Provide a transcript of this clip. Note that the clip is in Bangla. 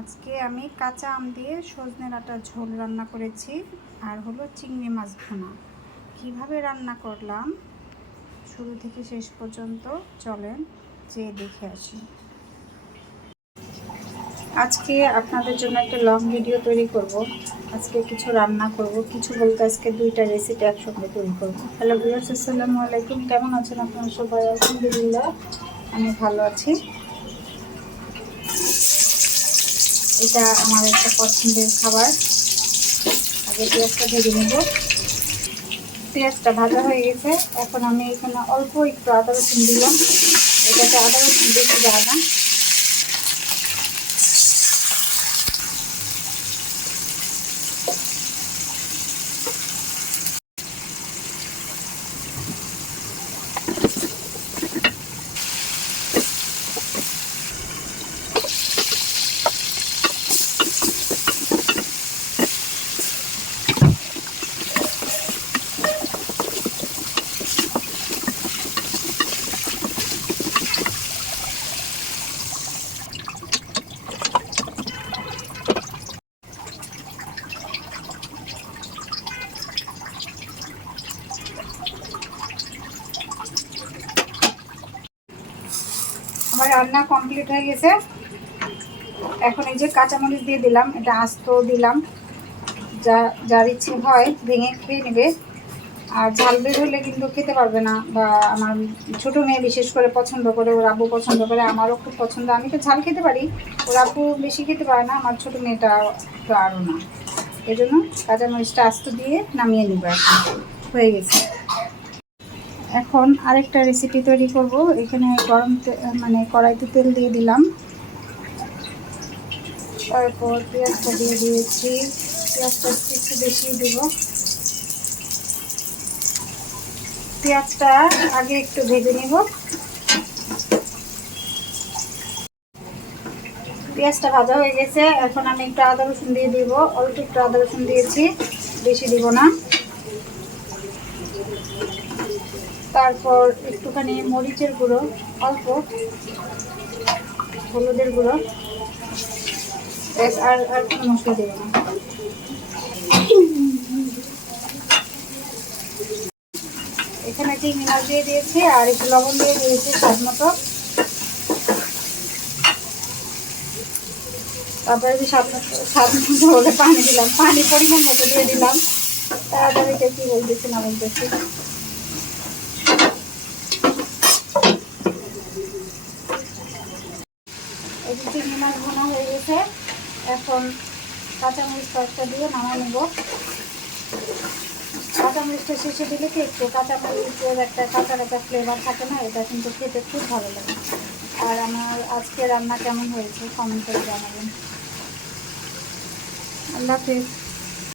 আজকে আমি কাঁচা আম দিয়ে সজনে ডাঁটার ঝোল রান্না করেছি আর হলো চিংড়ি মাছ ভুনা। কিভাবে রান্না করলাম শুরু থেকে শেষ পর্যন্ত চলেন যেয়ে দেখে আসি। আজকে আপনাদের জন্য একটা লং ভিডিও তৈরি করব। আজকে কিছু রান্না করব, কিছু বলতে আজকে দুইটা রেসিপি একসঙ্গে তৈরি করব। হ্যালো ভিউয়ার্স, আসসালামু আলাইকুম। কেমন আছেন আপনারা সবাই? আলহামদুলিল্লাহ আমি ভালো আছি। এটা আমার একটা পছন্দের খাবার। আগে পেঁয়াজটা ভেজে নেব। পেঁয়াজটা ভাজা হয়ে গেছে, এখন আমি এখানে অল্প একটু আদা রসুন দিলাম। এটাতে আদা রসুন বেশি যায় না। আমার রান্না কমপ্লিট হয়ে গেছে। এখন এই যে কাঁচামরিচ দিয়ে দিলাম, এটা আস্ত দিলাম। যার ইচ্ছে হয় ভেঙে খেয়ে নেবে। আর ঝাল বের হলে কিন্তু খেতে পারবে না, বা আমার ছোটো মেয়ে বিশেষ করে পছন্দ করে, ওর আব্বু পছন্দ করে, আমারও খুব পছন্দ। আমি তো ঝাল খেতে পারি, ওর আব্বু বেশি খেতে পারে না, আমার ছোটো মেয়েটা তো আরও না। এই জন্য কাঁচামরিচটা আস্ত দিয়ে নামিয়ে নিব। এখন হয়ে গেছে। এখন আরেকটা রেসিপি তৈরি করব। এখানে মানে কড়াইতে তেল দিয়ে দিলাম, তারপর পেঁয়াজটা দিয়ে দিয়েছি। পেঁয়াজটা একটু বেশি দিব। পেঁয়াজটা আগে একটু ভেজে নিব। পেঁয়াজটা ভাজা হয়ে গেছে, এখন আমি একটু আদা রসুন দিয়ে দিব। অল্প একটু আদা রসুন দিয়েছি, বেশি দিব না। তারপর একটুখানি মরিচের গুঁড়ো, অল্প হলুদের গুঁড়ো, আর আর কোনো মশলা দেব না। এখানে চিংড়ি মাছ দিয়ে দিয়েছি আর একটু লবণ দিয়ে দিয়েছি স্বাদ মতো। তারপরে যে স্বাদ মতো বলে পানি দিলাম, পানি পরিমাণ মতো দিয়ে দিলাম। তাড়াতাড়িতে কি বলতেছি না বলতেছি। এই যে চিংড়ি মাছ ভোনা হয়ে গেছে, এখন কাঁচামরিচ কয়েকটা দিয়ে নামাই নেব। কাঁচামরিচটা শেষে দিলে কি একটু কাঁচামরিচের একটা কাঁচা কাঁচা ফ্লেভার থাকে না, এটা কিন্তু খেতে খুব ভালো লাগে। আর আমার আজকে রান্না কেমন হয়েছে কমেন্ট করে জানাবেন। আল্লাহ হাফেজ।